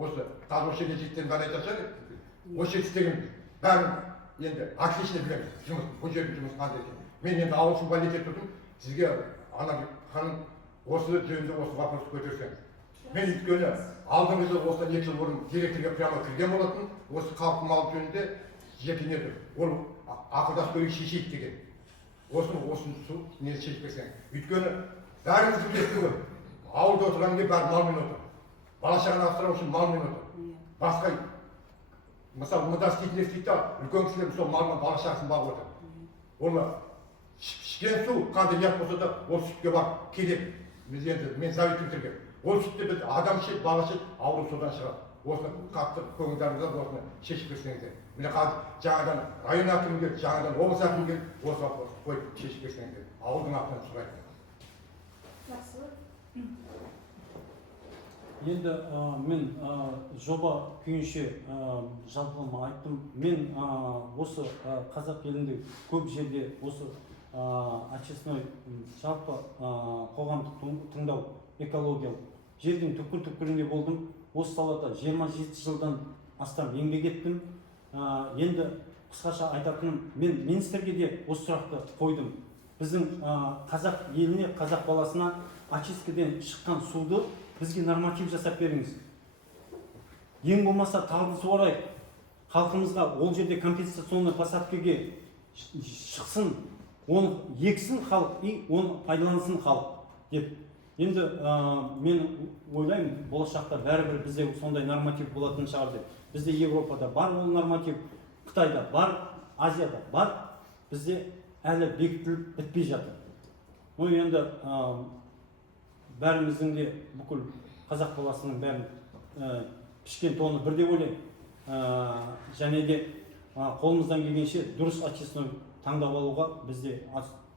Осы тағы осы жерде жігіттен бәрі айтатын осы жерде істегенбіз. Бәрін енді отлично білеміз, жұмыс, бұл жердің жұмысы қандай екен. Мен енді ауыл шаруашылығын балет етіп тұрдым, сізге ана ханым осы жөнінде осы вопросты көтерсеңіз. Мен өйткені алдыңғы жылы осыдан 2 жыл бұрын директорға прямо кірген болатын, осы халықтың малы жөнінде жеке нетіп, ол ақылдасып көрейік шешейік деген. Осыны су не шешіп берсең. Өйткені бәріміз білесіз ғой, ауылда отырған кезде бәрі малмен отыр. Бала-шағаны асырау үшін малмен отыр. Басқа мысалы мында істейтіндер істейді, үлкен кісілер сол малмен бала-шағасын бағып отыр. Оны ішкен су қандай ұят болса да ол сүтке барып келеді. Мен завет бітіргем. Ол сүтті біз адам ішеді, бала ішеді, ауру содан шығады. Осыны қатты көңілдеріңізді осыны шешіп берсеңіздер. Міне қазір жаңадан район әкімі келді, жаңадан облыс әкімі келді, осы вопросты қойып шешіп берсеңіздер. Ауылдың атынан сұрайды. Жақсы. Енді мен жоба күйінше жалпылама айттым. Мен осы қазақ елінде көп жерде осы очистной жалпы қоғамдық тыңдау экологиялық жердің түкпір-түкпірінде болдым. Осы салада 27 жылдан астам еңбек еттім. Енді қысқаша айтатыным, мен министрге де осы сұрақты қойдым. Біздің қазақ еліне, қазақ баласына очисткіден шыққан суды бізге норматив жасап беріңіз. Ең болмаса тағды суарайық. Халқымызға ол жерде компенсационный посадкаге шықсын, оны ексін халық и оны пайдалансын халық деп. Енді мен ойлаймын, болашақта бәрібір бізде сондай норматив болатын шығар деп. Бізде Европада бар ол норматив, Қытайда бар, Азияда бар, бізде әлі бекітіліп бітпей жатыр. Енді бәріміздің де бүкіл қазақ баласының бәрін пішкен тоны бірде ойлаймын. Және де қолымыздан келгенше дұрыс очистной таңдап алуға бізде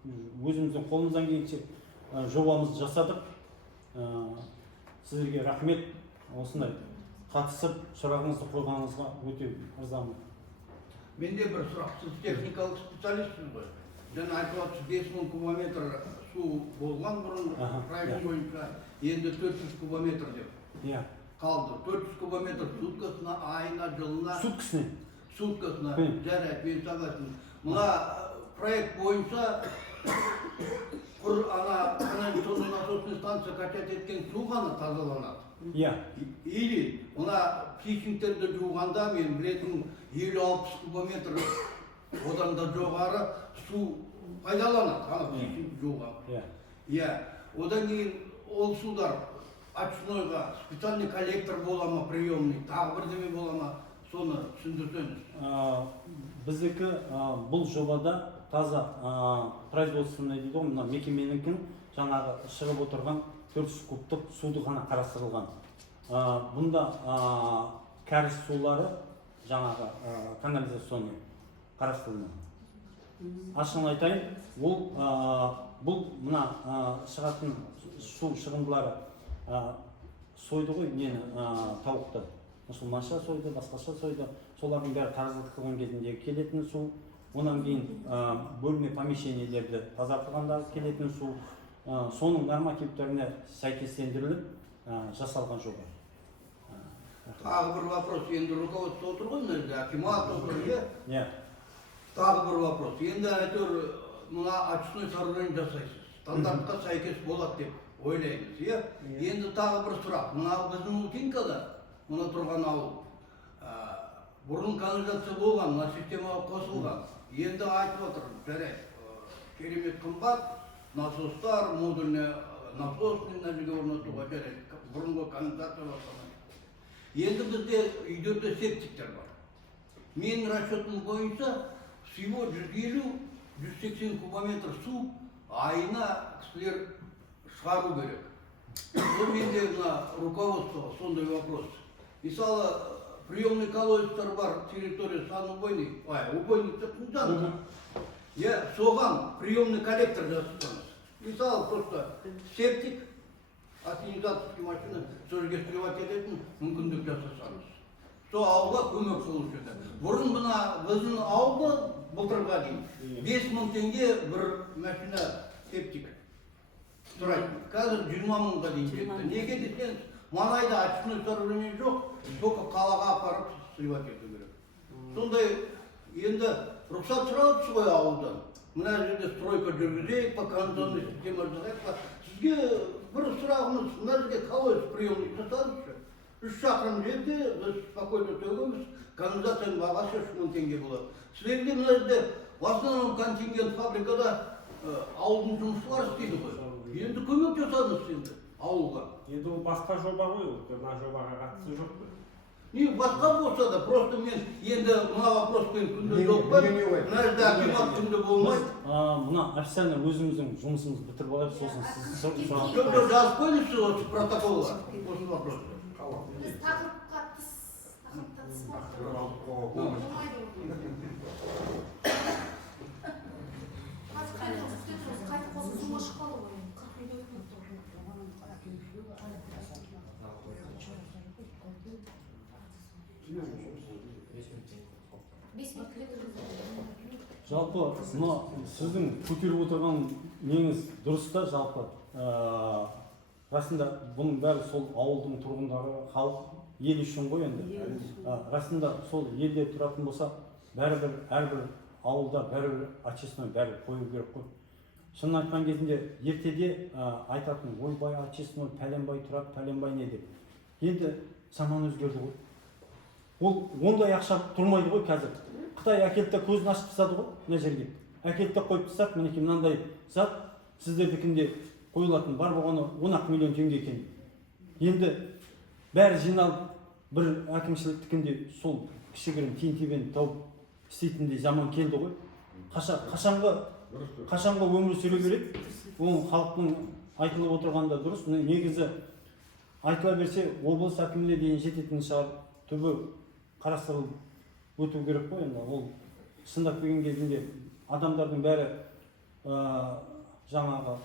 өзіміздің қолымыздан келгенше жобамызды жасадық. Сіздерге рахмет, осындай қатысып сұрағыңызды қойғаныңызға өте ырзамын. Менде бір сұрақ, сіз техникалық специалистсіз ғой. Жаңа айтып отырсыз 5000 кубометр су болған бұрын район бойынша, енді 400 кубометр деп қалды. 400 кубометр суткасына, айына, жылына. Суткасына. Жарайды, мен согласен. Мына проект бойынша канализационный насосный станция качать еткен су ғана тазаланады. Или мына фишингтерді жуғанда мен білетін 50-60 кубометр одан да жоғары су пайдаланады, ана фишинг жуған. Одан кейін ол судар очистойға специальный коллектор бола ма, приемный, тағы бірдеме бола ма, соны түсіндірсеңіз. Біздікі бұл жобада таза производственный дейді ғой, мына мекеменің жаңағы шығып отырған 400 кубтық суды ғана қарастырылған. Бұнда кәріз сулары жаңағы канализационный қарастырылған. Ашығын айтайын, бұл мына шығатын су шығындылары сойды ғой, нені тауықты. Мұсылманша сойды, басқаша сойды. Солардың бәрі таразылық қылған кезінде келетін су. Онан кейін бөлме помещениелерді тазартылғанда келетін су. Соның нормативтеріне сәйкестендіріліп жасалған жоба. Тағы бір вопрос, енді руководство отыр ғой, мына акимат отыр, Тағы бір вопрос, енді әйтеуір мына очистной сооружение жасайсыз, стандартқа сәйкес болады деп ойлаймыз, Енді тағы бір сұрақ, мына біздің Утинкада, мына тұрған ауыл, бұрын канализация болған, мына системаға қосылған. Енді айтып отыр, жарайды, керемет қымбат, насостар, модульный насосный мына жерге орнатуға жарайды. Бұрынғы канализация жасалған. Енді бізде үйлерде септиктер бар. Менің расчетым бойынша всего 150-180 кубометр су айына кісілер шығару керек. Бұл менде мына руководство сондай вопрос. Мысалы, приемный колодецтер бар территория санубойный, убойный цехтың жанында. Соған приемный коллектор жасаңыз. Мысалы, просто септик, ассенизаторский машина сол жерге стревать ететін мүмкіндік жасасаңыз. Сол ауылға көмек болушы еді. Бұрын мына біздің ауылда былтырға дейін 5000 теңге бір машина септик тұрайды. Қазір 20 мыңға дейін жетті. Неге десеңіз, маңайда очистной сооружение жоқ, только қалаға апарып сливать ету керек. Сондай енді рұқсат сұрадық ғой ауылдан. Мына жерде стройка жүргізейік, по канализационной система жасайық. Сізге бір сұрағымыз, мына жерге колодец приемный жасадыңызшы. 3 шақырым жерде біз спокойно төгеміз, канализацияның бағасы 3000 теңге болады. Сіздерде мына жерде в основном контингент фабрикада ауылдың жұмысшылары істейді ғой. Енді көмек жасадыңыз енді ауылға. Енді ол басқа жоба ғой, мына жобаға қатысы жоқ қой. Не, басқа болса да, просто мен енді мына вопроспен күнде жоқпын. Мына жерде акимат күнде болмайды. Мына официально өзіміздің жұмысымызды бітіріп алайық, сосын сіз сұрағыңыз. Жоқ, жазып қойыңызшы осы протоколға, осы вопросты. Біз тақырыпқа тыс болмайды. Қайта қосылуға шықпады ғой. 40 миллион өтті. 5 минут Жалпы, мына сіздің көтеріп отырған неңіз дұрыс та жалпы. Расында бұның бәрі сол ауылдың тұрғындары, халық ел үшін ғой енді. Расында сол елде тұратын болса, бәрібір әрбір ауылда бәрібір очистной бәрі қою керек қой. Шынын айтқан кезінде ертеде айтатын ойбай очистной, пәленбай тұрады, пәленбай не деп. Енді заман өзгерді ғой. Ол ондай ақша тұрмайды ғой қазір. Қытай әкелді көзін ашып тастады ғой мына жерге. Әкелді қойып тастады, мінекей мынандай зат сіздердікінде қойылатын бар болғаны 10 миллион теңге екен. Енді бәрі жиналып бір әкімшіліктікінде сол кішігірім тиын-тебен тауып істейтіндей заман келді ғой. Қашанғы өмір сүре береді? Ол халықтың айтылып отырғанда дұрыс. Негізі айтыла берсе облыс әкіміне дейін жететін шығар, түбі қарастырылып өту керек қой. Ол шындап келген кезінде адамдардың бәрі жаңағы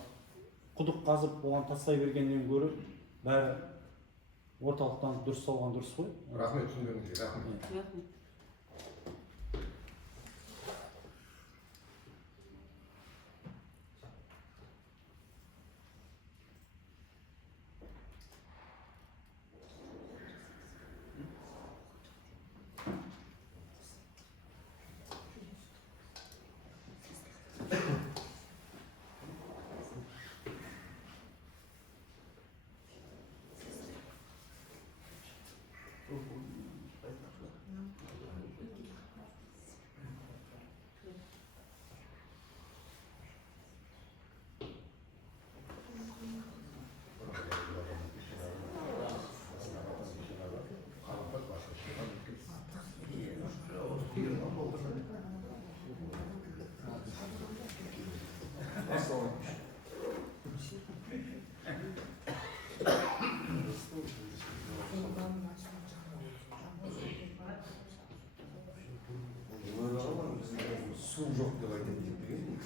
құдық қазып оған тастай бергеннен гөрі бәрі орталықтан дұрыс салған дұрыс қой. Рахмет түсіндіріңізге, рахмет. Su жоқ деп айтып кетпеген.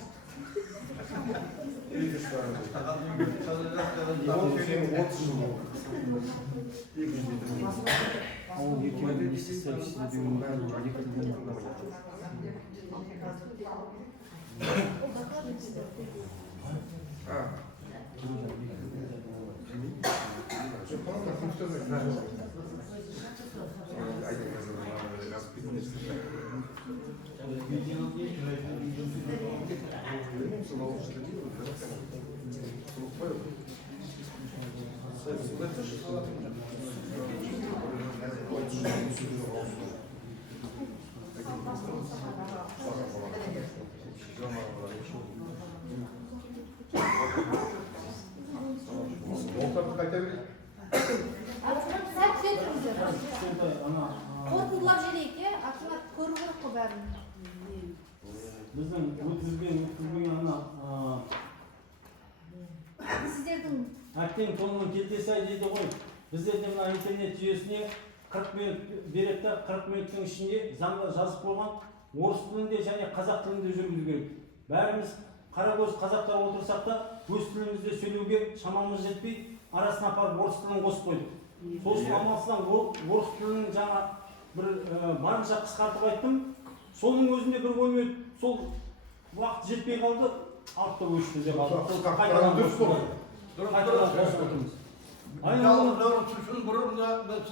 Біздің өткізген ана Сіздердің әктен тонның келтесі ай дейді ғой. Біздерде мына интернет жүйесіне 40 минут береді да, 40 минуттың ішінде заңда жазып қойған орыс тілінде және қазақ тілінде жүргізу керек. Бәріміз қарагөз қазақтар отырсақ та өз тілімізде сөйлеуге шамамыз жетпей, арасына апарып орыс тілін қосып қойдық. Сосын амалсыздан орыс тілінің жаңа бір барынша қысқартып айттым. Соның өзінде бір оймен сол уақыт жетпей қалды, алып та өшті деп қалды. Қайтадан Дұрыс болды. Жалғыз орыс үшін бұрын біз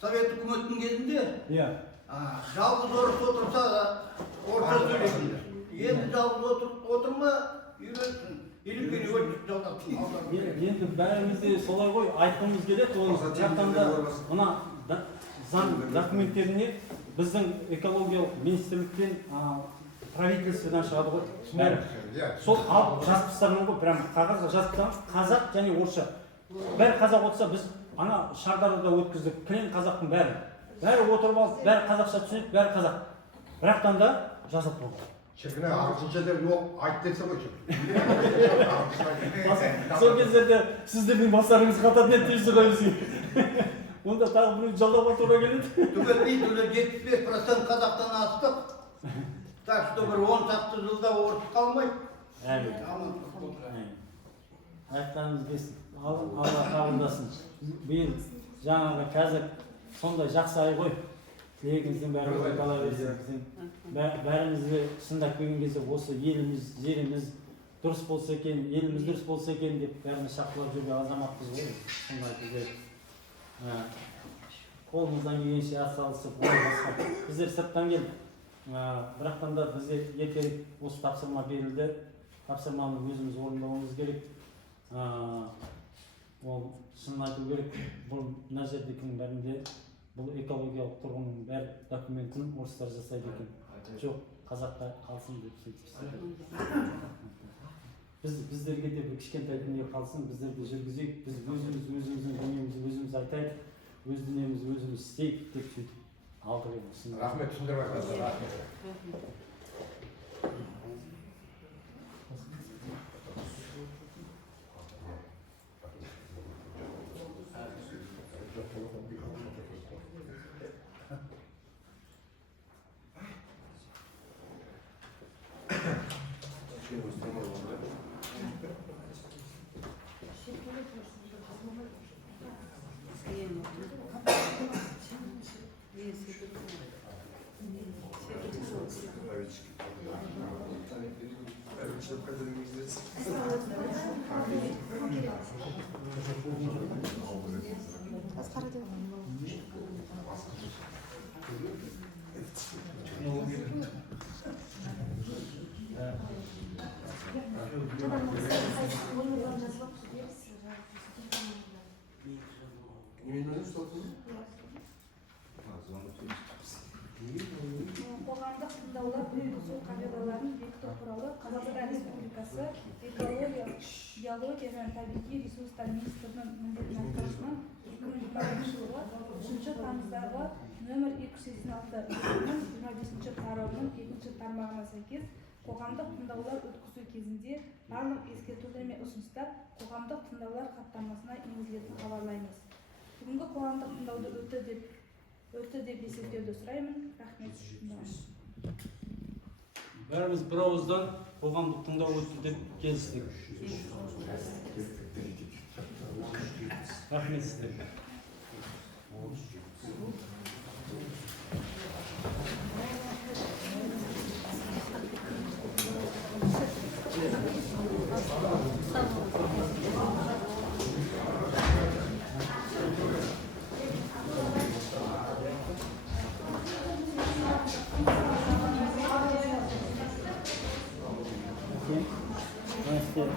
Совет үкіметінің кезінде Иә. жалғыз орыс отырса орысша сөйлейтін. Енді жалғыз отырма үйретсін. Или переводчик жалғасын. Енді бәрімізде солай ғой, айтқымыз келеді. Оның жақтан да мына заң документтеріне біздің экологиялық министрліктен правительстводан шығады ғой. Бәрі. Сол алып жазып тастаған ғой, прям қағазға жазып тастаған. Қазақ және орысша. Бәрі қазақ отырса біз ана Шардарада өткіздік. Кілең қазақтың бәрі. Бәрі отырып алып, бәрі қазақша түсінеді, бәрі қазақ. Бірақтан да жазып қойған. Шекіне ағылшынша деп жоқ айт десе ғой. Сол кездерде сіздердің бастарыңыз қататын еді дейсіз ғой бізге. Онда тағы біреу жалдауға тура келеді. Түгелдей 75% қазақтан астық. Так что бір 10 шақты жылда орыс қалмайды. Айтқанымыз келсін. Алла қабылдасын. Биыл жаңағы қазір сондай жақсы ай ғой. Тілегіңіздің бәрі орындала берсін. Бәрімізді шындап келген кезде осы еліміз, жеріміз дұрыс болса екен, еліміз дұрыс болса екен деп бәріміз шақырып жүрген азаматпыз ғой. Сондай кезде қолымыздан келгенше атсалысып басқа. Біздер сырттан келіп, бірақтан да бізде ертерек осы тапсырма берілді. Тапсырманы өзіміз орындауымыз керек. Ол шынын айту керек. Бұл мына жердекінің бәрінде бұл экологиялық тұрғының бәр документін орыстар жасайды екен. Жоқ, қазақта қалсын деп сөйтіпсіз. Біздерге де бір кішкентай дүние қалсын, біздерді жүргізейік, біз өзіміздің дүниемізді өзіміз айтайық, өз дүниемізді өзіміз істейік деп сөйтіп алдық еді. Рахмет, түсіндіріп айтасыз. Рахмет. Қоғамдық тыңдаулар өткізу қағидаларын бекіту туралы Қазақстан Республикасы Экология және табиғи ресурстар министрінің міндетін атқарушының 2020 жылғы 3 тамыздағы нөмір 286/25 тарауының 2 тармағына сәйкес қоғамдық тыңдаулар өткізу кезінде барлық ескертулер мен ұсыныстар қоғамдық тыңдаулар хаттамасына енгізілетінін хабарлаймыз. Бүгінгі қоғамдық тыңдауды өтті деп есептеуді сұраймын. Рахмет. Бәріміз бір ауыздан қоғамдық тыңдау өтті деп келістік. Рахмет сіздерге.